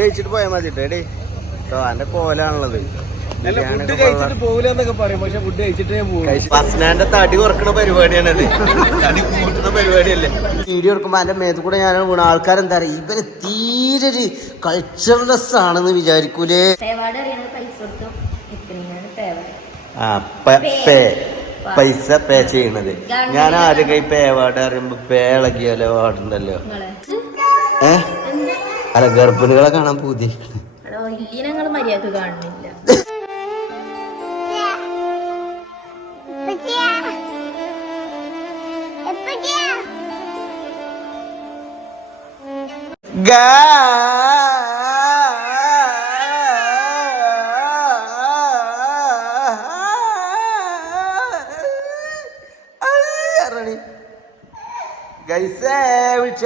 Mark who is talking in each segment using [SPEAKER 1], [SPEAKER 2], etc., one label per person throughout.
[SPEAKER 1] കഴിച്ചിട്ട് പോയാൽ മതി കേട്ടോ എന്റെ കോലാണുള്ളത്.
[SPEAKER 2] ഫുഡ് കഴിച്ചിട്ട് പറയും പക്ഷെ ഫുഡ് കഴിച്ചിട്ടേ
[SPEAKER 1] ഫസ്നാന്റെ തടി കുറക്കണ പരിപാടിയാണത്. തടി കൂട്ടുന്ന പരിപാടിയല്ലേ. വീഡിയോ എടുക്കുമ്പോ എന്റെ മേത്ത് കൂടെ ഞാൻ വീണ ആൾക്കാരെന്താ പറയാ ഇവന് തീരെ ഒരു കൾച്ചർലെസ് ആണെന്ന് വിചാരിക്കൂലേ.
[SPEAKER 3] പൈസ
[SPEAKER 1] പേ പൈസ പേ ചെയ്യണത്. ഞാൻ ആദ്യം കൈ പേവാട് അറിയുമ്പോ പേ ഇളകിയാലോ ഏ അല്ല ഗർഭിണികളെ കാണാൻ പൂതി.
[SPEAKER 3] ഞങ്ങൾ കാണുന്നില്ല.
[SPEAKER 1] ഗൈസേ വിളിച്ച.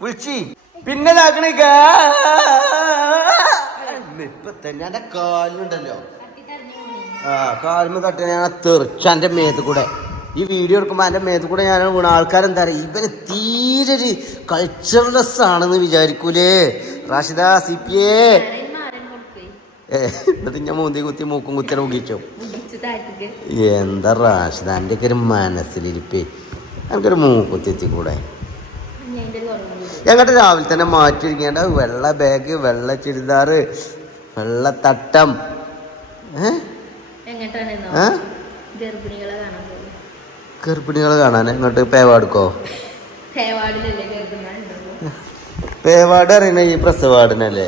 [SPEAKER 1] വിളിച്ചി. പിന്നെ കാലുണ്ടല്ലോ തന്നെ കാലിനുണ്ടല്ലോ ആ കാലിന് തട്ടി ഞാൻ തെറിച്ചു എന്റെ മേത്ത് കൂടെ ഈ വീഡിയോ എടുക്കുമ്പോ എന്റെ മേത്ത് കൂടെ ഞാൻ വീണ ആൾക്കാരെന്താ പറയാ ഇവന് തീരെ ഒരു കൾച്ചർലെസ് ആണെന്ന് വിചാരിക്കൂലേ. Rashida C P A. എന്നിട്ട് ഞാൻ മൂന്തി കുത്തി മൂക്കും കുത്തി
[SPEAKER 3] മുഖിച്ചു
[SPEAKER 1] എന്താ റാഷിദ എന്റെ ഒക്കെ ഒരു മനസ്സിലിരിപ്പേ. എനിക്കൊരു മൂക്കുത്തി കൂടെ ഞങ്ങളുടെ രാവിലെ തന്നെ മാറ്റിയിരിക്കേണ്ട. വെള്ള ബാഗ് വെള്ള ചുരിദാറ് വെള്ള തട്ടം.
[SPEAKER 3] ഗർഭിണികളെ കാണാൻ
[SPEAKER 1] ഇങ്ങോട്ട് പേവാടുക്കോ പേവാട് അറിയണ ഈ പ്രസവാടിനല്ലേ?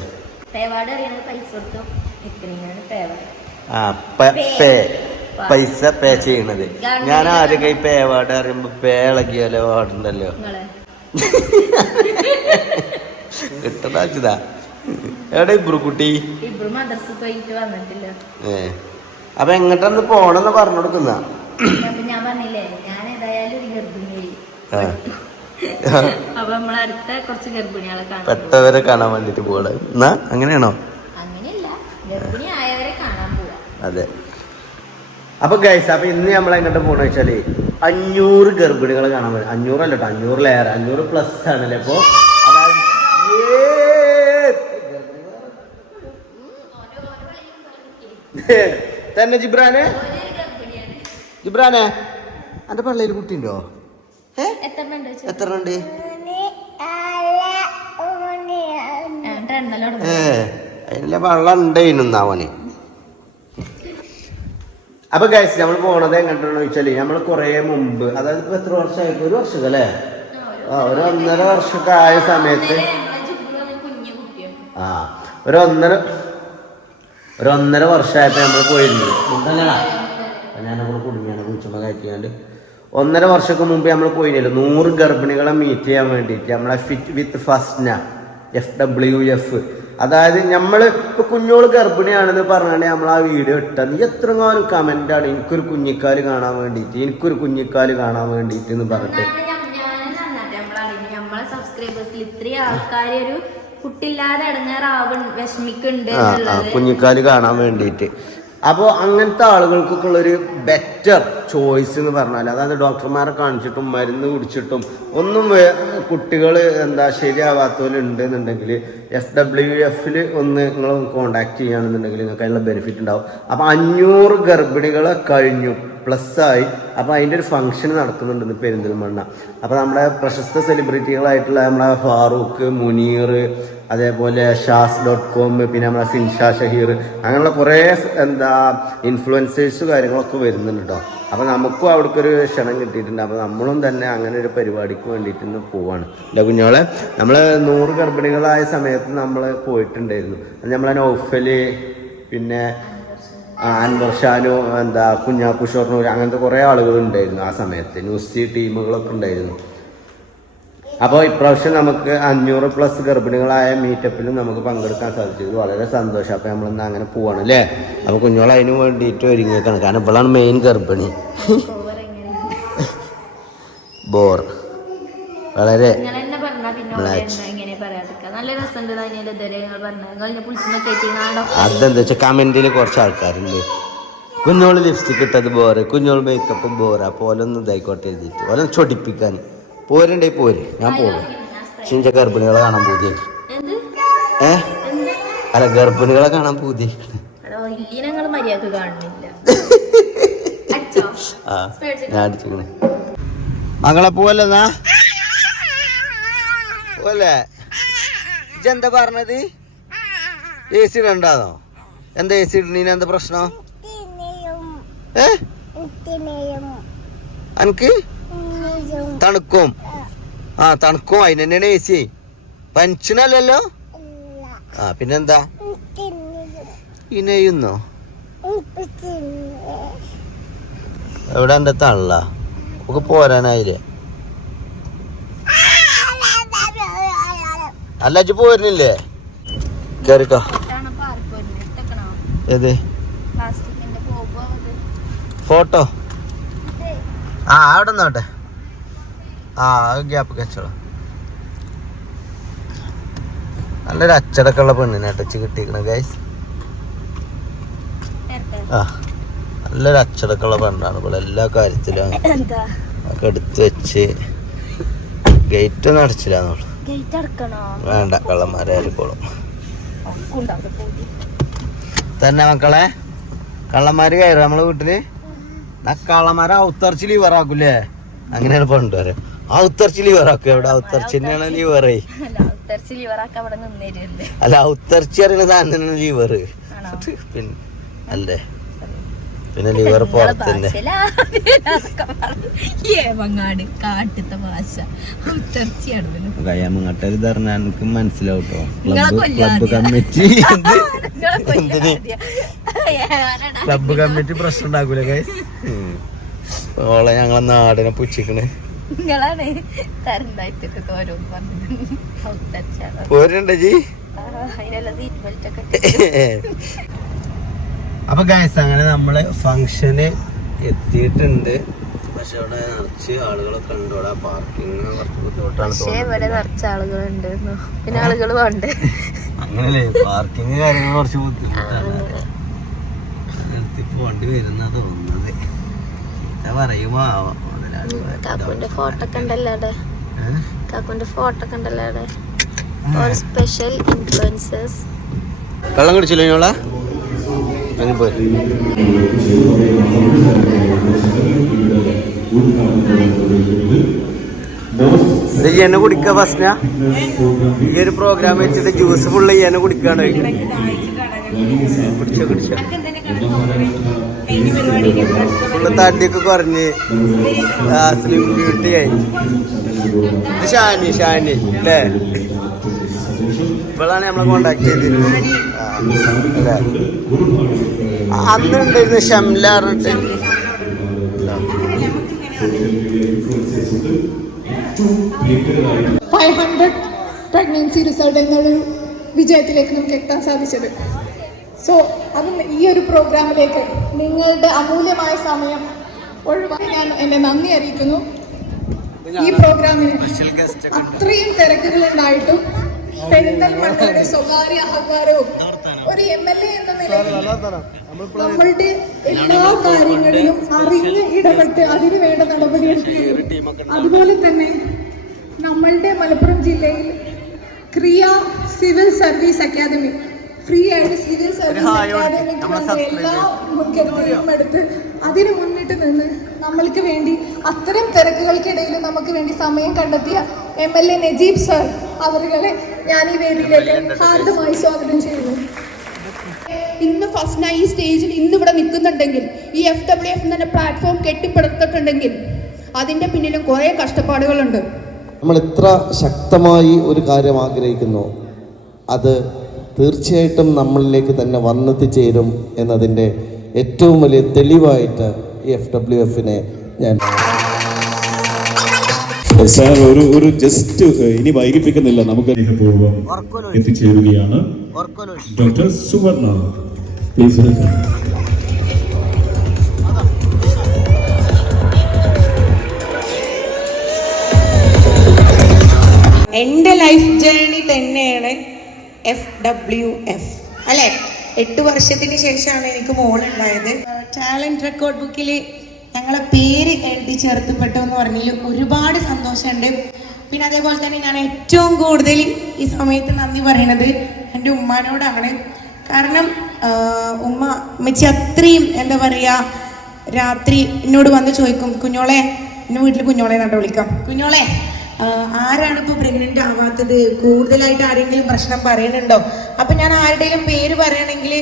[SPEAKER 1] ആ പേ പൈസ പേ ചെയ്യണത്. ഞാൻ ആദ്യം കൈ പേവാട് അറിയുമ്പോ പേ ഇളകിയാലോ പാടുണ്ടല്ലോ എവിടെ
[SPEAKER 3] ഇബ്രു വന്നിട്ടില്ല.
[SPEAKER 1] ഏ. അപ്പൊ എങ്ങോട്ടാണ് പോണെന്ന് പറഞ്ഞു കൊടുക്കുന്ന
[SPEAKER 3] ഞാൻ പറഞ്ഞില്ലേ ഞാൻ ഏതായാലും ഒരു ഗർഭിണിയായി. അപ്പൊ കുറച്ച് ഗർഭിണികളെ
[SPEAKER 1] പെട്ടവരെ കാണാൻ വേണ്ടിട്ട് പോകണ എന്നാ അങ്ങനെയാണോ? അതെ. അപ്പൊ ഗൈസ് അപ്പൊ ഇന്ന് നമ്മൾ എങ്ങോട്ട് പോണെന്ന് വെച്ചാൽ അഞ്ഞൂറ് ഗർഭിണികളെ കാണാൻ പറ്റും. അഞ്ഞൂറല്ല കേട്ടോ അഞ്ഞൂറിലേറെ. അഞ്ഞൂറ് പ്ലസ് ആണല്ലേ അപ്പോ അതായത് തന്നെ ജിബ്രാനെ? ജിബ്രാനെ എന്റെ പള്ളിയിൽ കുട്ടിയുണ്ടോ?
[SPEAKER 3] ഉണ്ടോ
[SPEAKER 1] എത്ര ഉണ്ട്? ഏ അതിനുള്ള വെള്ളം ഉണ്ടായിരുന്നാവന് അപ്പൊ ഗൈസ് നമ്മൾ പോണത് എങ്ങോട്ടാണെന്ന് വെച്ചാൽ നമ്മൾ കൊറേ മുമ്പ് അതായത് ഇപ്പൊ എത്ര വർഷമായിട്ട്? ഒരു വർഷം അല്ലേ? ആ ഒരു ഒന്നര വർഷമൊക്കെ ആയ സമയത്ത് ആ ഒരു ഒന്നര ഒരു ഒന്നര വർഷമായപ്പോ നമ്മൾ പോയിരുന്നു ഞാനവിടെ കുടുങ്ങിയാണ് കുളിച്ചുമ്പോ കയറ്റിയാണ്ട്. ഒന്നര വർഷമൊക്കെ മുമ്പ് നമ്മൾ പോയിരുന്നല്ലോ. നൂറ് ഗർഭിണികളെ മീറ്റ് ചെയ്യാൻ വേണ്ടിയിട്ട് നമ്മളെ fit with Fasna F W F അതായത് നമ്മൾ ഇപ്പൊ കുഞ്ഞോൾ ഗർഭിണിയാണെന്ന് പറഞ്ഞാൽ നമ്മൾ ആ വീഡിയോ ഇട്ടത്. എത്ര കാലം കമന്റ് ആണ് എനിക്കൊരു കുഞ്ഞിക്കാൽ കാണാൻ വേണ്ടിയിട്ട് എനിക്കൊരു കുഞ്ഞിക്കാൽ കാണാൻ വേണ്ടിയിട്ട് എന്ന് പറഞ്ഞിട്ട്.
[SPEAKER 3] കുട്ടില്ലാതെ ഇടങ്ങേറാവും വിഷമിക്കുന്നുണ്ട്
[SPEAKER 1] കുഞ്ഞിക്കാൽ കാണാൻ വേണ്ടിയിട്ട് അപ്പോൾ അങ്ങനത്തെ ആളുകൾക്കൊക്കെ ഉള്ളൊരു ബെറ്റർ ചോയ്സ് എന്ന് പറഞ്ഞാൽ അതായത് ഡോക്ടർമാരെ കാണിച്ചിട്ടും മരുന്ന് കുടിച്ചിട്ടും ഒന്നും കുട്ടികൾ എന്താ ശരിയാവാത്തവരുണ്ട് എന്നുണ്ടെങ്കിൽ എഫ് ഡബ്ല്യു എഫിൽ ഒന്ന് നിങ്ങൾ കോണ്ടാക്ട് ചെയ്യുകയാണെന്നുണ്ടെങ്കിൽ നിങ്ങൾക്ക് അതിനുള്ള ബെനിഫിറ്റ് ഉണ്ടാവും. അപ്പോൾ അഞ്ഞൂറ് ഗർഭിണികളെ കഴിഞ്ഞു പ്ലസ് ആയി അപ്പോൾ അതിന്റെ ഒരു ഫംഗ്ഷൻ നടക്കുന്നുണ്ട് പെരിന്തൽമണ്ണ. അപ്പോൾ നമ്മുടെ പ്രശസ്ത സെലിബ്രിറ്റികളായിട്ടുള്ള നമ്മുടെ ഫാറൂഖ് മുനീർ അതേപോലെ ഷാസ് ഡോട്ട് കോം പിന്നെ നമ്മളെ സിൻഷാ ഷഹീർ അങ്ങനെയുള്ള കുറേ എന്താ ഇൻഫ്ലുവൻസേഴ്സ് കാര്യങ്ങളൊക്കെ വരുന്നുണ്ട് കേട്ടോ അപ്പോൾ നമുക്കും അവിടേക്ക് ഒരു ക്ഷണം കിട്ടിയിട്ടുണ്ട്. അപ്പോൾ നമ്മളും തന്നെ അങ്ങനെ ഒരു പരിപാടിക്ക് വേണ്ടിയിട്ട് ഇന്ന് പോവാണ്. അല്ല കുഞ്ഞോളെ നമ്മൾ നൂറ് ഗർഭിണികളായ സമയത്ത് നമ്മൾ പോയിട്ടുണ്ടായിരുന്നു. നമ്മളെ ഓഫൽ പിന്നെ ആ, അൻവർ ഷാനു എന്താ കുഞ്ഞാ ഷൊർണൂർ അങ്ങനത്തെ കുറേ ആളുകൾ ഉണ്ടായിരുന്നു ആ സമയത്ത്. ന്യൂസ് ടീമുകളൊക്കെ ഉണ്ടായിരുന്നു. അപ്പോൾ ഇപ്രാവശ്യം നമുക്ക് അഞ്ഞൂറ് പ്ലസ് ഗർഭിണികളായ മീറ്റപ്പിൽ നമുക്ക് പങ്കെടുക്കാൻ സാധിച്ചു ഇത് വളരെ സന്തോഷം. അപ്പോൾ നമ്മളിന്ന് അങ്ങനെ പോവാണ് അല്ലേ അപ്പോൾ കുഞ്ഞോൾ അതിന് വേണ്ടിയിട്ട് ഒരുങ്ങിയേക്കാണ്. കാരണം ഇവളാണ് മെയിൻ ഗർഭിണി. ബോർ വളരെ അതെന്താ വെച്ചാൽ കമന്റിൽ കുറച്ച് ആൾക്കാരുണ്ട്. കുഞ്ഞോൾ ലിപ്സ്റ്റിക് ഇട്ടത് ബോറ് കുഞ്ഞോൾ മേക്കപ്പ് ബോറ് അപ്പോൾ ഓലൊന്നും ഇതായിക്കോട്ടെ എഴുതിയിട്ട്. ഓലൊന്ന് ചൊടിപ്പിക്കാൻ പോരുണ്ടേ പോര്. ഞാൻ പോകും ചിഞ്ച ഗർഭിണികളെ കാണാൻ
[SPEAKER 3] പൂതി.
[SPEAKER 1] ഏ? അല്ല ഗർഭിണികളെ കാണാൻ പൂതി. ആ ഞാൻ അടിച്ചേ മകളെ പോവല്ലെന്നാ പോലെ ഇജെന്താ പറഞ്ഞത്? എ സി ഇടണ്ടാന്നോ? എന്താ എ സി ഇടണീന്? എന്താ പ്രശ്നം? ഏ? അനക്ക്? തണുക്കും. ആ തണുക്കും. അതിന് തന്നെയാണ് എ സി പനിച്ചനല്ലല്ലോ ആ പിന്നെന്താ? ഇനയുന്നോ? എവിടെ എന്റെ തള്ള? നമുക്ക് പോരാനായില്ലേ? അല്ല അച്ഛ പോരുന്നില്ലേ? കേറിക്കോ. ഏത്? ഫോട്ടോ. ആ അവിടെ നോട്ടെ ആ ഗ്യാപ്പ് കച്ചോളാം നല്ലൊരു അച്ചടക്കമുള്ള പെണ്ണിനെ ടച്ച് കിട്ടിയിരിക്കണ ഗൈസ്. ആ നല്ലൊരു അച്ചടക്കമുള്ള പെണ്ണാണ് ഇവിടെ എല്ലാ കാര്യത്തിലും. ഒക്കെ എടുത്തു വെച്ച് ഗേറ്റ് ഒന്നും അടച്ചില്ലാന്നുള്ളു വേണ്ട കള്ളന്മാരെ
[SPEAKER 3] പോയി.
[SPEAKER 1] തന്നെ മക്കളെ കള്ളന്മാര് കയറും നമ്മളെ വീട്ടിൽ. കള്ളന്മാരെ ഔത്തർച്ച് ലീവറാക്കൂലേ അങ്ങനെയാണ് കൊണ്ടുവരെ ഔത്തർച്ച് ലീവറാക്കും എവിടെ ഔത്തർച്ച് തന്നെയാണ് ലീവറേ
[SPEAKER 3] അല്ല
[SPEAKER 1] ഔത്തർച്ച് അറിയണ സാധനം തന്നെയാണ് ലീവർ പിന്നെ അല്ലേ? പിന്നെ ലിവർ പുറത്തന്നെ
[SPEAKER 3] ഏവങ്ങാട് കാട്ടത്തെ ഭാഷ. ഉത്തർച്ചയാണ്
[SPEAKER 1] കയ്യാമങ്ങട്ടെ ഇത് പറഞ്ഞാൽ എനിക്ക് മനസ്സിലാവും കേട്ടോ ക്ലബ് കമ്മിറ്റി എന്തിന്? ക്ലബ് കമ്മിറ്റി പ്രശ്നം ഉണ്ടാക്കൂലേ ഓളെ ഞങ്ങളെ നാടിനെ പുച്ഛിക്കണ്.
[SPEAKER 3] നിങ്ങളാണ് ഓരോന്ന് പറഞ്ഞത്.
[SPEAKER 1] പോരുണ്ട ജി? അപ്പൊ ഗായസ് അങ്ങനെ നമ്മൾ ഫങ്ഷന് എത്തിയിട്ടുണ്ട്. പക്ഷെ അവിടെ നിറച്ച് ആളുകളൊക്കെ ഉണ്ട്. അവിടെ പാർക്കിംഗ് കുറച്ച് ബുദ്ധിമുട്ടാണ്
[SPEAKER 3] പക്ഷേ
[SPEAKER 1] തോന്നുന്നത്.
[SPEAKER 3] ഇവിടെ നിറച്ച ആളുകളുണ്ട് പിന്നെ ആളുകൾ വേണ്ടേ
[SPEAKER 1] അങ്ങനല്ലേ പാർക്കിംഗ് കാര്യങ്ങൾ കുറച്ച് ബുദ്ധിമുട്ടാണ്. നിർത്തിപ്പോ വണ്ടി വരുന്ന തോന്നുന്നത്. പറയുമ്പോ ആവാം
[SPEAKER 3] കാക്കുവിന്റെ ഫോട്ടോ ഒക്കെ ഉണ്ടല്ലോ അവിടെ. കാക്കുവിന്റെ ഫോട്ടോ ഒക്കെ ഉണ്ടല്ലോ അവിടെ. ഓർ സ്പെഷ്യൽ ഇൻഫ്ലുവൻസേഴ്സ്
[SPEAKER 1] വെള്ളം കുടിച്ചില്ല എന്നെ കുടിക്ക ഫസ്റ്റാ ഈ ഒരു പ്രോഗ്രാം വെച്ചിട്ട് ജ്യൂസ് ഫുള്ള് ഈ എന്നെ കുടിക്കാണ്. കുടിച്ചോ കുടിച്ചോ. ഫുള്ള് തടിയൊക്കെ കുറഞ്ഞ് സ്ലിം ബ്യൂട്ടി ആയി. ഇത് ഷാനി ഷാനി അല്ലേ ഇവളാണ് നമ്മളെ കോണ്ടാക്ട് ചെയ്തിരുന്നത് അല്ലേ ആ, അന്ന് ഉണ്ടായിരുന്നു ഷംല പറഞ്ഞിട്ട്.
[SPEAKER 4] ഫൈവ് ഹൺഡ്രഡ് പ്രഗ്നൻസി റിസൾട്ട് എന്നൊരു വിജയത്തിലേക്ക് നമുക്ക് എത്താൻ സാധിച്ചത്. സോ അത് ഈ ഒരു പ്രോഗ്രാമിലേക്ക് നിങ്ങളുടെ അമൂല്യമായ സമയം ഒഴിവാക്കി ഞാൻ എന്നെ നന്ദി അറിയിക്കുന്നു. ഈ പ്രോഗ്രാമിന് അത്രയും തിരക്കുകളുണ്ടായിട്ടും പെരിന്തൽമണ്ണയുടെ സ്വകാര്യ അഹങ്കാരവും ഒരു എം എൽ എ എന്ന നിലയിൽ നമ്മളുടെ എല്ലാ കാര്യങ്ങളിലും അറിഞ്ഞ് ഇടപെട്ട് അതിന് വേണ്ട നടപടിയെടുക്കുകയും അതുപോലെ തന്നെ നമ്മളുടെ മലപ്പുറം ജില്ലയിൽ Kriya civil service academy free ആയിട്ട് സിവിൽ സർവീസ് അക്കാദമിക്ക് എല്ലാ മുൻകരുതലും എടുത്ത് അതിന് മുന്നിട്ട് നിന്ന് നമ്മൾക്ക് വേണ്ടി അത്തരം തിരക്കുകൾക്കിടയിൽ നമുക്ക് വേണ്ടി സമയം കണ്ടെത്തിയ M L A Najeeb sir അവരുകളെ ഞാൻ ഈ വേദിയിലേക്ക് ഹാർദമായി സ്വാഗതം ചെയ്യുന്നു.
[SPEAKER 5] ഇന്ന് ഫസ്റ്റ് ഈ സ്റ്റേജിൽ ഇന്ന് ഇവിടെ നിൽക്കുന്നുണ്ടെങ്കിൽ ഈ എഫ് ഡബ്ല്യു എഫ് എന്ന പ്ലാറ്റ്ഫോം കെട്ടിപ്പടുത്തിട്ടുണ്ടെങ്കിൽ അതിന്റെ പിന്നിലും കുറേ കഷ്ടപ്പാടുകളുണ്ട്.
[SPEAKER 6] നമ്മൾ എത്ര ശക്തമായി ഒരു കാര്യം ആഗ്രഹിക്കുന്നു. അത് തീർച്ചയായിട്ടും നമ്മളിലേക്ക് തന്നെ വന്നെത്തിച്ചേരും എന്നതിന്റെ ഏറ്റവും വലിയ തെളിവായിട്ട് ഈ എഫ് ഡബ്ല്യു എഫിനെ ഞാൻ
[SPEAKER 7] സാർ ഒരു ഒരു ജസ്റ്റ് ഇനി വൈകിപ്പിക്കുന്നില്ല. നമുക്ക് പൂർവം എത്തിച്ചേരുകയാണ്. ഡോക്ടർ സുവർണ. പ്ലീസ് വെൽക്കം
[SPEAKER 8] എന്റെ ലൈഫ് ജേണി തന്നെയാണ് എഫ് ഡബ്ല്യു എഫ് അല്ലേ? എട്ട് വർഷത്തിന് ശേഷമാണ് എനിക്ക് മോളുണ്ടായത്. ടാലന്റ് റെക്കോർഡ് ബുക്കിൽ ഞങ്ങളെ പേര് എഴുതി ചേർത്തപ്പെട്ടു എന്ന് പറഞ്ഞതിൽ ഒരുപാട് സന്തോഷമുണ്ട്. പിന്നെ അതേപോലെ തന്നെ ഞാൻ ഏറ്റവും കൂടുതൽ ഈ സമയത്ത് നന്ദി പറയണത് എന്റെ ഉമ്മാനോടാണ്. കാരണം ഉമ്മ ഉമ്മച്ചി അത്രയും എന്താ പറയുക രാത്രി എന്നോട് വന്ന് ചോദിക്കും കുഞ്ഞോളെ എന്റെ വീട്ടിൽ കുഞ്ഞോളെ നട്ട് വിളിക്കാം? കുഞ്ഞോളെ ആരാണ് ഇപ്പോൾ പ്രഗ്നന്റ് ആവാത്തത്? കൂടുതലായിട്ട് ആരെങ്കിലും പ്രശ്നം പറയുന്നുണ്ടോ അപ്പം ഞാൻ ആരുടെയും പേര് പറയണെങ്കിൽ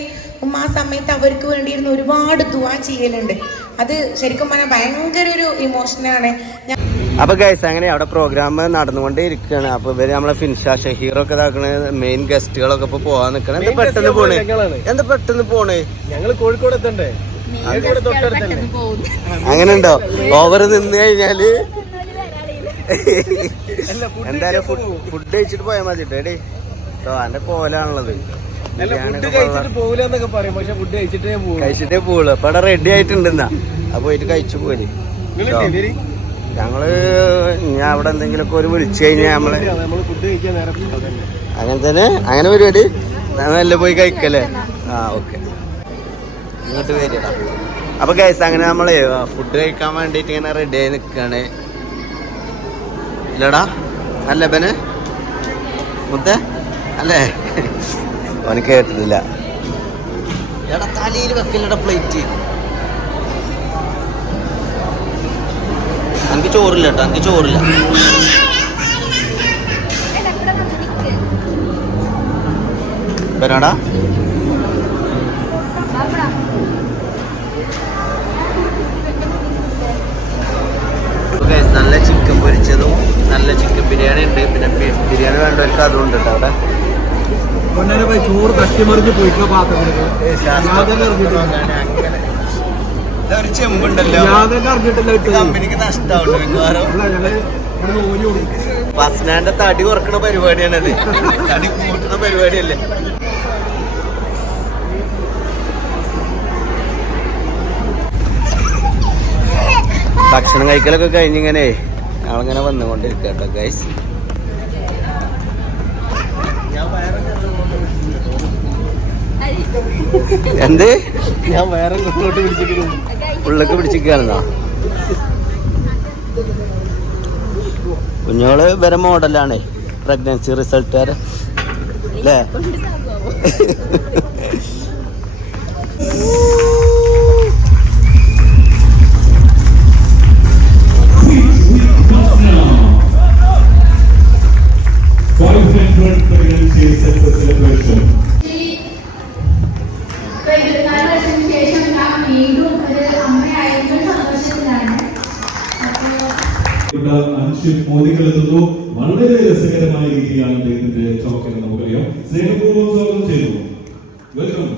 [SPEAKER 8] ഉമ്മ ആ സമയത്ത് അവർക്ക് വേണ്ടിയിരുന്ന ഒരുപാട് ദുവാ ചെയ്യലുണ്ട്. അത് ശരിക്കും പറഞ്ഞാൽ ഭയങ്കര ഒരു ഇമോഷനാണ് ഞാൻ
[SPEAKER 1] അപ്പൊ ഗൈസ് അങ്ങനെ അവിടെ പ്രോഗ്രാം നടന്നുകൊണ്ടേ ഇരിക്കുകയാണ്. അപ്പൊ ഇവർ നമ്മളെ ഫിൻഷ ഷഹീറൊക്കെ ഇതാക്കണ. മെയിൻ ഗസ്റ്റുകളൊക്കെ ഇപ്പൊ പോവാൻ നിക്കണ. എന്താ പെട്ടെന്ന് പോണേ? എന്താ പെട്ടെന്ന് പോണേ?
[SPEAKER 2] ഞങ്ങൾ കോഴിക്കോട് എത്തണ്ടേ?
[SPEAKER 1] അങ്ങനെ ഉണ്ടോ ഓവർ നിന്ന്
[SPEAKER 2] കഴിഞ്ഞാൽ
[SPEAKER 1] എന്തായാലും ഫുഡ് കഴിച്ചിട്ട് പോയാൽ മതി കേട്ടോ എന്റെ കോലാണുള്ളത്.
[SPEAKER 2] കഴിച്ചിട്ട്
[SPEAKER 1] പോവുള്ളൂ. അപ്പൊ അവിടെ റെഡി ആയിട്ടുണ്ടെന്നാ അപ്പൊ പോയിട്ട് കഴിച്ചു പോര്. ഞങ്ങൾ ഞാൻ അവിടെ എന്തെങ്കിലുമൊക്കെ ഒരു വിളിച്ചു കഴിഞ്ഞാൽ
[SPEAKER 2] നമ്മൾ
[SPEAKER 1] അങ്ങനെ തന്നെ? അങ്ങനെ പരിപാടി നല്ല പോയി കഴിക്കല്ലേ? ആ ഓക്കെ. ഇങ്ങോട്ട് വരിക അപ്പൊ കേസ് അങ്ങനെ നമ്മൾ ഫുഡ് കഴിക്കാൻ വേണ്ടിട്ട് ഇങ്ങനെ റെഡി ആയി നിക്കാണ്. ഇല്ലടാ. അല്ലേ ബന്? മുത്തേ? അല്ലേ? അവന് കേട്ടിട്ടില്ല. എടാ തലയിൽ വെക്കില്ലടാ പ്ലേറ്റ് എനിക്ക് ചോറില്ല കേട്ടോ എനിക്ക് ചോറില്ല. വരാടാ നല്ല ചിക്കൻ പൊരിച്ചതും നല്ല ചിക്കൻ ബിരിയാണി ഉണ്ട്. പിന്നെ ബീഫ് ബിരിയാണി വേണ്ടവർക്ക് അതും ഉണ്ട് കേട്ടോ അവിടെ
[SPEAKER 2] ചോറ് തട്ടിമറിഞ്ഞ് പോയിക്കോ
[SPEAKER 1] ചെമ്പുണ്ടല്ലോ. കമ്പനിക്ക്
[SPEAKER 2] കൊടുക്കും.
[SPEAKER 1] ഫസ്നാന്റെ തടി കുറക്കണ പരിപാടിയാണത്. തടി കൂട്ടുന്ന പരിപാടിയല്ലേ? ഭക്ഷണം കഴിക്കലൊക്കെ കഴിഞ്ഞിങ്ങനെ ഞങ്ങളിങ്ങനെ വന്നുകൊണ്ടിരിക്കുക കേട്ടോ ഗൈസ് എന്ത്?
[SPEAKER 2] ഞാൻ വേറെ കൊണ്ടോട്ട് പിടിച്ചിരിക്കുന്നു.
[SPEAKER 1] ഉള്ളൊക്കെ പിടിച്ചിരിക്കുകയാണെന്നാ? കുഞ്ഞോൾ വരെ മോഡലാണ് പ്രഗ്നൻസി റിസൾട്ട് വരെ. അല്ലേ?
[SPEAKER 7] ഇവിടെ അൻഷിഫ് മോദികൾ എത്തുന്നു. വളരെ രസകരമായ രീതിയിലാണ് അദ്ദേഹത്തിന്റെ ചോക്കൽ നമുക്കറിയാം. സ്നേഹപൂർവം സ്വാഗതം ചെയ്തു വെൽക്കം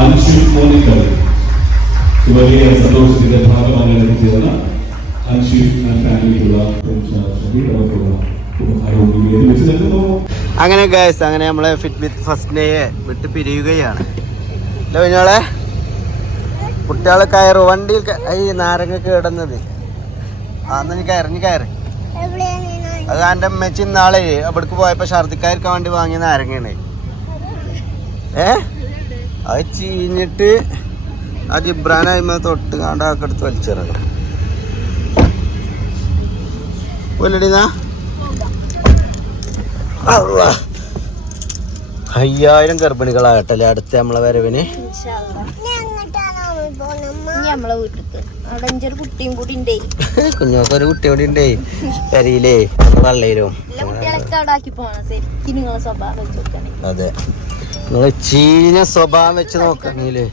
[SPEAKER 7] അൻഷിഫ് മോദികൾ വലിയ സന്തോഷത്തിന്റെ ഭാഗമായി അൻഷിഫ് ആൻഡ് ഫാമിലിക്കുള്ള ഷബീർ അവർക്കുള്ള
[SPEAKER 1] അങ്ങനെ ഗൈസ് അങ്ങനെ നമ്മളെ ഫിറ്റ് വിത്ത് ഫസ്റ്റ് ഡേ വിട്ട് പിരിയുകയാണ്. അല്ല കുഞ്ഞോളെ കുട്ടികളെ കയറ് വണ്ടിയിൽ ഈ നാരങ്ങ കേടുന്നത് അന്ന് കയറിഞ്ഞ് കയറി അത് എന്റെ അമ്മച്ചി നാളെ അവിടേക്ക് പോയപ്പോ ഛർദിക്കാരിക്കാൻ വേണ്ടി വാങ്ങിയ നാരങ്ങയാണ്. ഏ? അത് ചീഞ്ഞിട്ട് ആ ജിബ്രാനായ്മ തൊട്ട് കാണ്ടാക്കെടുത്ത് വലിച്ചിറങ്ങണം വലിച്ചിറങ്ങും പുല്ലടിന്നാ അള്ളാ. അയ്യായിരം ഗർഭിണികളാകട്ടല്ലേ അടുത്ത നമ്മളെ വരവിന്
[SPEAKER 3] ഇനി നമ്മളെ വീട്ടിക്ക് അവിടെ അഞ്ചൊരു അടുത്ത നമ്മളെ വരവിന്?
[SPEAKER 1] കുഞ്ഞോക്ക് ഒരു കുട്ടി കൂടി ഉണ്ടേ. കരിയിലേ വള്ളയിലും അതെ. നിങ്ങൾ ചീഞ്ഞ സ്വഭാവം വെച്ച്
[SPEAKER 3] നോക്കണെങ്കിലേ.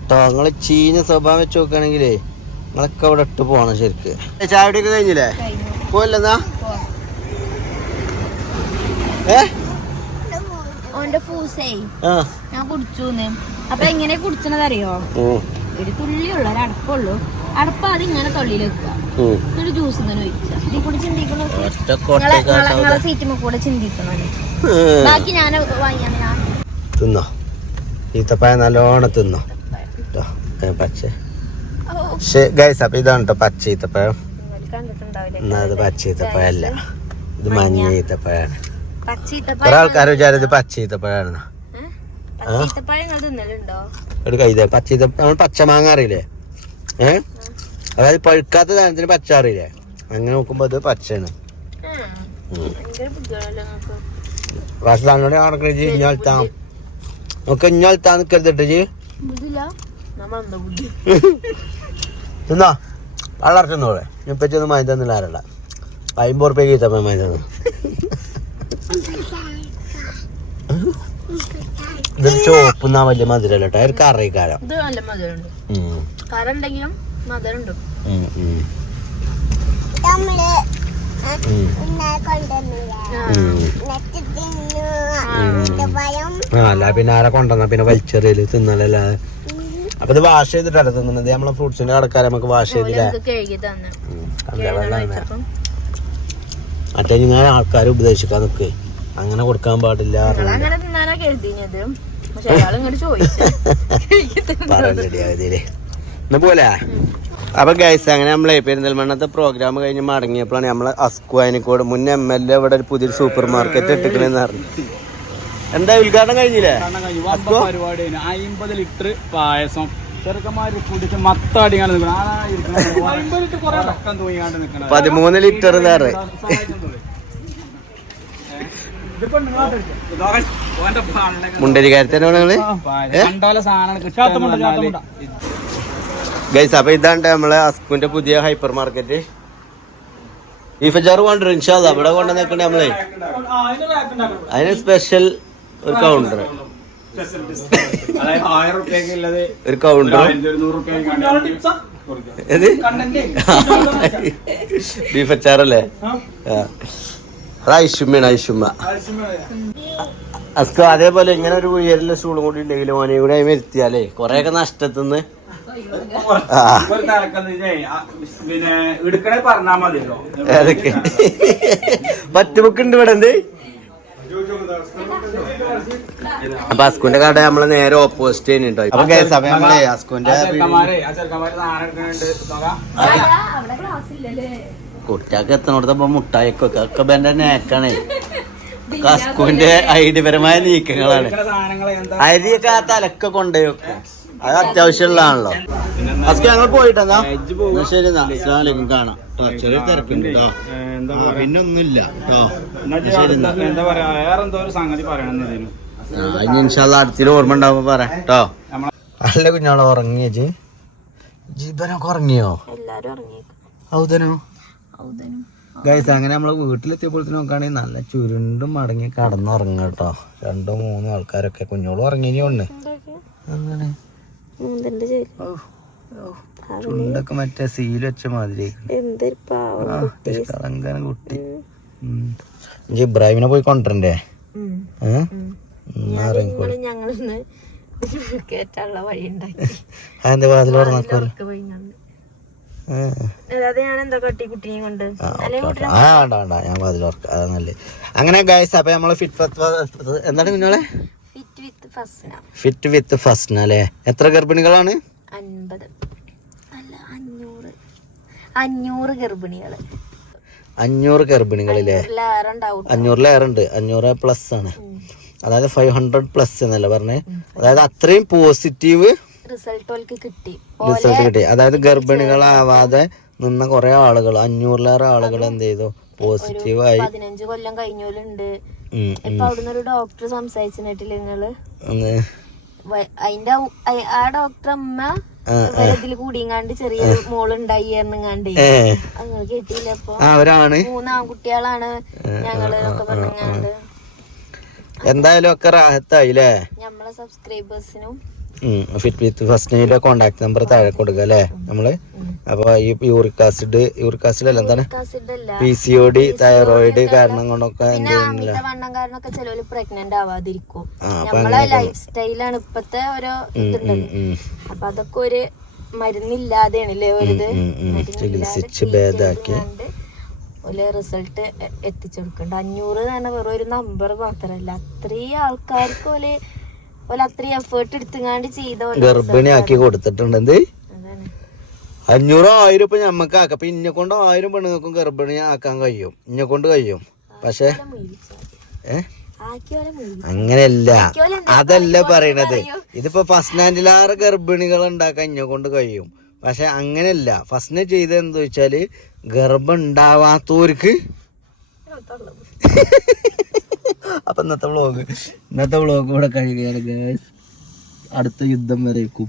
[SPEAKER 1] കേട്ടോ നിങ്ങൾ ചീഞ്ഞ സ്വഭാവം വെച്ച് നോക്കണെങ്കിലേ നിങ്ങളൊക്കെ അവിടെ ഇട്ട് പോണം ശരിക്ക്. ചാവടിയൊക്കെ കഴിഞ്ഞില്ലേ? പോവല്ലെന്നാ ഏ
[SPEAKER 3] ഓന്റെ ഫൂസേ. ഞാൻ കുടിച്ചൂന്ന്. അപ്പൊ എങ്ങനെ കുടിച്ചണത് അറിയോ ഒരു തുള്ളിയുള്ള ഒരു അടപ്പുള്ളൂ. അടപ്പ് അത് ഇങ്ങനെ തൊള്ളിയിൽ വെക്കുക. എന്നിട്ട് ജ്യൂസ് ഇങ്ങനെ ഒഴിക്കുക. ഇതിൽ കൂടി ചിന്തിക്കണോ?
[SPEAKER 1] ഒറ്റ കൊട്ടയ്ക്കാട്ടോ
[SPEAKER 3] നിങ്ങളെ സീറ്റുമ്പോ കൂടെ ചിന്തിക്കണം ബാക്കി ഞാൻ വാങ്ങിയാണ് ഞാൻ
[SPEAKER 1] തിന്നോ? ഈത്തപ്പായ നല്ലോണം തിന്നോ? പച്ച. ഗൈസ് അപ്പൊ ഇതാണ് കേട്ടോ പച്ച ഈത്തപ്പഴം എന്നാ അത് പച്ച ഈത്തപ്പഴല്ല ഇത് മഞ്ഞ. ഈത്തപ്പഴാണ് കുറെ ആൾക്കാർ വിചാരം ഇത് പച്ച ഈത്തപ്പഴാണ്
[SPEAKER 3] പച്ച ഈത്തപ്പഴം നിങ്ങൾ തിന്നലുണ്ടോ?
[SPEAKER 1] ഒരു കൈത പച്ച നമ്മൾ പച്ചമാങ്ങ അറിയില്ലേ? ഏ? അതായത് പഴുക്കാത്ത സാധനത്തിന് പച്ച അറിയില്ലേ? അങ്ങനെ നോക്കുമ്പോ അത് പച്ചയാണ്. തന്നോട് നടക്കണ ഇഞ്ഞാൽത്താ നമുക്ക് ഇഞ്ഞാൽത്താ നിക്കരുതിട്ട് ജി തിന്നാ? വളർത്തുന്നോളെ ഇപ്പച്ചൊന്നും മതി തന്നില്ല ആരല്ല. അയിമ്പോർപ്പേക്ക് കീത്തപ്പ തന്നു. ഇതൊരു ചോപ്പുന്നാ വലിയ മധുരല്ല കേട്ടോ ഒരു കാരം
[SPEAKER 3] ഇത് നല്ല മധുരമുണ്ട്. കറ ഉണ്ടെങ്കിലും മധുരമുണ്ട്.
[SPEAKER 1] ആ. അല്ല പിന്നെ ആരെ കൊണ്ടുവന്ന? പിന്നെ വലിച്ചെറിയൽ തിന്നലല്ല? അപ്പൊ ഇത് വാഷ് ചെയ്തിട്ടല്ല തിന്നുന്നത്? നമ്മളെ ഫ്രൂട്ട്സിന്റെ കടക്കാരെ നമുക്ക് വാഷ് ചെയ്തില്ലേ?
[SPEAKER 3] നമുക്ക് കഴുകി തന്നെ
[SPEAKER 1] ഉം, കണ്ട വെള്ളമാണ്. മറ്റേ ഇങ്ങനെ ആൾക്കാരെ ഉപദേശിക്കാൻ നിക്ക്. അങ്ങനെ കൊടുക്കാൻ പാടില്ല എന്നാ പോലെ അപ്പൊ ഗൈസ് അങ്ങനെ നമ്മളെ പെരിന്തൽമണ്ണത്തെ പ്രോഗ്രാം കഴിഞ്ഞ് മടങ്ങിയപ്പോഴാണ് നമ്മളെ അസ്കു അയനിക്കോട് മുൻ എം എൽ എ ഇവിടെ ഒരു പുതിയൊരു സൂപ്പർ മാർക്കറ്റ് ഇട്ടിക്കണെന്ന് പറഞ്ഞു. എന്താ ഉദ്ഘാടനം കഴിഞ്ഞില്ലേ? അസ്കു?
[SPEAKER 2] പരിപാടി അമ്പത് ലിറ്റർ പായസം. ചെറുക്കന്മാര് കുടിച്ച് മത്താടിയാണ് നിൽക്കണം.
[SPEAKER 1] പതിമൂന്ന് ലിറ്റർ വേറെ
[SPEAKER 2] മുണ്ടരി കാര്യത്തിനാണെങ്കിൽ
[SPEAKER 1] മുണ്ടരിക്കാരത്തന്നെ
[SPEAKER 2] നിങ്ങൾ?
[SPEAKER 1] ഗൈസ് അപ്പൊ ഇതാണ്ട് നമ്മളെ അസ്കുവിന്റെ പുതിയ ഹൈപ്പർ മാർക്കറ്റ്. ഈ ഫജാറ് കൊണ്ടുവരും ഇൻഷാല്ല ഇവിടെ കൊണ്ടു നിൽക്കണേ നമ്മളെ? അതിന് സ്പെഷ്യൽ ഒരു കൗണ്ടർ
[SPEAKER 2] അതായത് ആയിരം റുപ്യക്ക് ഉള്ളത്
[SPEAKER 1] ഒരു കൗണ്ടർ
[SPEAKER 2] ഒരു നൂറ് റുപ്യ
[SPEAKER 1] ഏത്? ബീഫ് അച്ചാറല്ലേ. അത് ഐഷുമ്മയാണ് ഐഷുമ്മ അസ്ക അതേപോലെ ഇങ്ങനെ ഒരു ഉയരുള്ള സ്റ്റൂളും കൂടി ഉണ്ടെങ്കിൽ മോനെ കൂടെ വരുത്തിയാലേ കൊറേയൊക്കെ നഷ്ടത്തിന്ന്.
[SPEAKER 2] പിന്നെ എടുക്കണേ പറഞ്ഞാ മതിയല്ലോ.
[SPEAKER 1] പറ്റുമുക്കുണ്ട് ഇവിടെ എന്ത്? അപ്പൊ അസ്കുന്റെ കട നമ്മൾ നേരെ ഓപ്പോസിറ്റ് ചെയ്യുന്നുണ്ടോ അപ്പൊ കേസ് അപ്പൊ നമ്മളെ അസ്കുന്റെ കുട്ടിയാക്ക് എത്തണോടത്തപ്പോ മുട്ടായിക്കോ ഒക്കെ. എന്റെ നേക്കാണേ. അസ്കുന്റെ ഐഡിയപരമായ നീക്കങ്ങളാണ്. അരിയൊക്കെ ആ തലക്ക് കൊണ്ടുപോയി വെക്കും. അത് അത്യാവശ്യമുള്ളതാണല്ലോ. അസ്കു ഞങ്ങൾ പോയിട്ടെന്നാ എന്നാ? ശരി എന്നാ. അസ്സലാമു അലൈക്കും കാണാം ചെറിയ തിരക്കുണ്ട് കേട്ടോ
[SPEAKER 2] എന്താ
[SPEAKER 1] കേട്ടോ
[SPEAKER 2] പറയാ? വേറെ എന്തോ ഒരു സംഗതി പറയണം
[SPEAKER 1] ഇനി ഇൻഷാല്ല അടുത്തിൽ ഓർമ്മ ഉണ്ടാവുമ്പോ പറയാം. കേട്ടോ അല്ല കുഞ്ഞാളോ ഉറങ്ങിയ ജീവനൊക്കെ ഉറങ്ങിയോ?
[SPEAKER 3] എല്ലാരും ഇറങ്ങിയേക്കും
[SPEAKER 1] ഔതനോ? ഗൈസ് അങ്ങനെ നമ്മളെ വീട്ടിലെത്തിയപ്പോഴത്തേനും നോക്കുകയാണെങ്കിൽ നല്ല ചുരുണ്ടും മടങ്ങി കടന്നുറങ്ങും കേട്ടോ രണ്ടോ മൂന്നോ ആൾക്കാരൊക്കെ കുഞ്ഞോളും അങ്ങനെ.
[SPEAKER 3] ചെയ്തു
[SPEAKER 1] ചുണ്ടൊക്കെ മറ്റേ സീൽ വെച്ച മാതിരി. കുട്ടി. ഇബ്രാഹിമിനെ പോയി കൊണ്ടുവരണ്ടേ? ഏ?
[SPEAKER 3] നിങ്ങൾ ഞങ്ങളിന്ന് കേറ്റാനുള്ള വഴി ഉണ്ടാക്കി
[SPEAKER 1] വാതിൽ അങ്ങനെ ഗൈസ് അപ്പൊ നമ്മൾ ഫിറ്റ് എന്താണ് കുഞ്ഞോളെ
[SPEAKER 3] ഫിറ്റ് വിത്ത് ഫസ്ന
[SPEAKER 1] ഫസ്റ്റ് അല്ലേ? എത്ര ഗർഭിണികളാണ്?
[SPEAKER 3] അൻപത്. അല്ല അഞ്ഞൂറ്. അഞ്ഞൂറ് ഗർഭിണികൾ.
[SPEAKER 1] അഞ്ഞൂറ് ഗർഭിണികളില്ലേ
[SPEAKER 3] ലേറെ ഉണ്ടാവും
[SPEAKER 1] അഞ്ഞൂറിലേറെ ഉണ്ട്. അഞ്ഞൂറ് പ്ലസ് ആണ്. അതായത് ഫൈവ് ഹൺഡ്രഡ് പ്ലസ് എന്നല്ല പറഞ്ഞേ? അതായത് അത്രയും പോസിറ്റീവ്
[SPEAKER 3] റിസൾട്ട് കിട്ടി.
[SPEAKER 1] റിസൾട്ട് കിട്ടി. അതായത് ഗർഭിണികളാവാതെ നിന്ന കുറെ ആളുകൾ അഞ്ഞൂറിലേറെ ആളുകൾ എന്ത് ചെയ്തു പോസിറ്റീവായി
[SPEAKER 3] പതിനഞ്ച് കൊല്ലം കഴിഞ്ഞോലുണ്ട്. അവിടുന്ന് ഒരു ഡോക്ടർ സംസാരിച്ചിട്ടില്ല നിങ്ങൾ. അതിന്റെ ആ ഡോക്ടർ അമ്മ ഇതിൽ കൂടിയങ്ങാണ്ട് ചെറിയ മോളുണ്ടായി എന്നുങ്ങാണ്ട്. കേട്ടില്ല അപ്പൊ ഞങ്ങൾ ഒക്കെ പറഞ്ഞങ്ങാണ്ട്.
[SPEAKER 1] എന്തായാലും ഒക്കെ റാഹത്തായില്ലേ?
[SPEAKER 3] നമ്മളെ സബ്സ്ക്രൈബേഴ്സിനും
[SPEAKER 1] ഫിറ്റ് വിത്ത് ഫസ്റ്റിന്റെ കോണ്ടാക്ട് നമ്പർ താഴെ കൊടുക്കുക അല്ലേ നമ്മൾ? അപ്പൊ ഈ യൂറിക് ആസിഡ് യൂറിക് ആസിഡ് അല്ല എന്താണ്
[SPEAKER 3] അല്ല
[SPEAKER 1] P C O D thyroid കാരണം കൊണ്ടൊക്കെ
[SPEAKER 3] പ്രഗ്നന്റ് ആവാതിരിക്കും. ലൈഫ് സ്റ്റൈലാണ് ഇപ്പത്തെ ഓരോ ഇതുണ്ടല്ലോ.
[SPEAKER 1] ഉം.
[SPEAKER 3] അപ്പൊ അതൊക്കെ ഒരു
[SPEAKER 1] ഉം. ചികിത്സിച്ച് ഭേദാക്കി.
[SPEAKER 3] ഒരു റിസൾട്ട് എത്തിച്ചു കൊടുക്കുന്നുണ്ട് അഞ്ഞൂറ് എന്ന് പറഞ്ഞാൽ വെറും ഒരു നമ്പർ മാത്രല്ല അത്രയും ആൾക്കാർക്ക് ഓൽ ഓല അത്രയും എഫേർട്ട് എടുത്തുങ്ങാണ്ട് ചെയ്ത ഓലെ
[SPEAKER 1] ഗർഭിണിയാക്കി കൊടുത്തിട്ടുണ്ട്. എന്ത്? അഞ്ഞൂറ് ആയിരം ഇപ്പൊ ഞമ്മക്ക് ആക്കാം അപ്പൊ ഇന്നെ കൊണ്ട് ആയിരം പെണ്ണുങ്ങൾക്കും ഗർഭിണി ആക്കാൻ കഴിയും. ഇന്നെ കൊണ്ട് കഴിയും. പക്ഷേ. ഏ? അങ്ങനെയല്ല. അതല്ല പറയണത്. ഇതിപ്പോ ഫസ്റ്റ് നയന്റിലാറ് ഗർഭിണികൾ ഉണ്ടാക്കാൻ ഇന്നെ കൊണ്ട് കഴിയും. പക്ഷെ അങ്ങനെയല്ല. ഫസ്റ്റ് ചെയ്ത എന്താ വെച്ചാൽ ഗർഭം ഉണ്ടാവാത്തവർക്ക് അപ്പൊ ഇന്നത്തെ വ്ളോഗ് ഇന്നത്തെ വ്ളോഗ് ഇവിടെ കഴിയുകയാണ് ഗേൾസ് അടുത്ത യുദ്ധം വരേക്കും.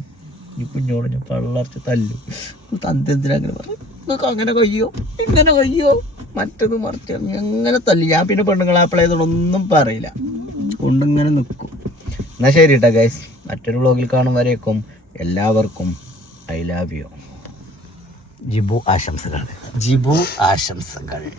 [SPEAKER 1] ഈ ഇഞ്ഞോട് ഞാൻ പള്ളർച്ച തല്ലും. തന്തെന്തിനങ്ങനെ അങ്ങനെ നിങ്ങൾക്ക് അങ്ങനെ കഴിയോ? ഇങ്ങനെ കഴിയോ? മറ്റത് മറിച്ച് എങ്ങനെ തല്ലി? ഞാൻ പിന്നെ പെണ്ണുങ്ങളെ അപ്ലൈ പറയില്ല. കൊണ്ടിങ്ങനെ നിൽക്കും എന്നാ ശരി കേട്ടോ ഗൈസ് മറ്റൊരു വ്ളോഗിൽ കാണും വരേക്കും. എല്ലാവർക്കും ഐ ലവ് യു ജിബു ആശംസകൾ. ജിബു ആശംസകൾ.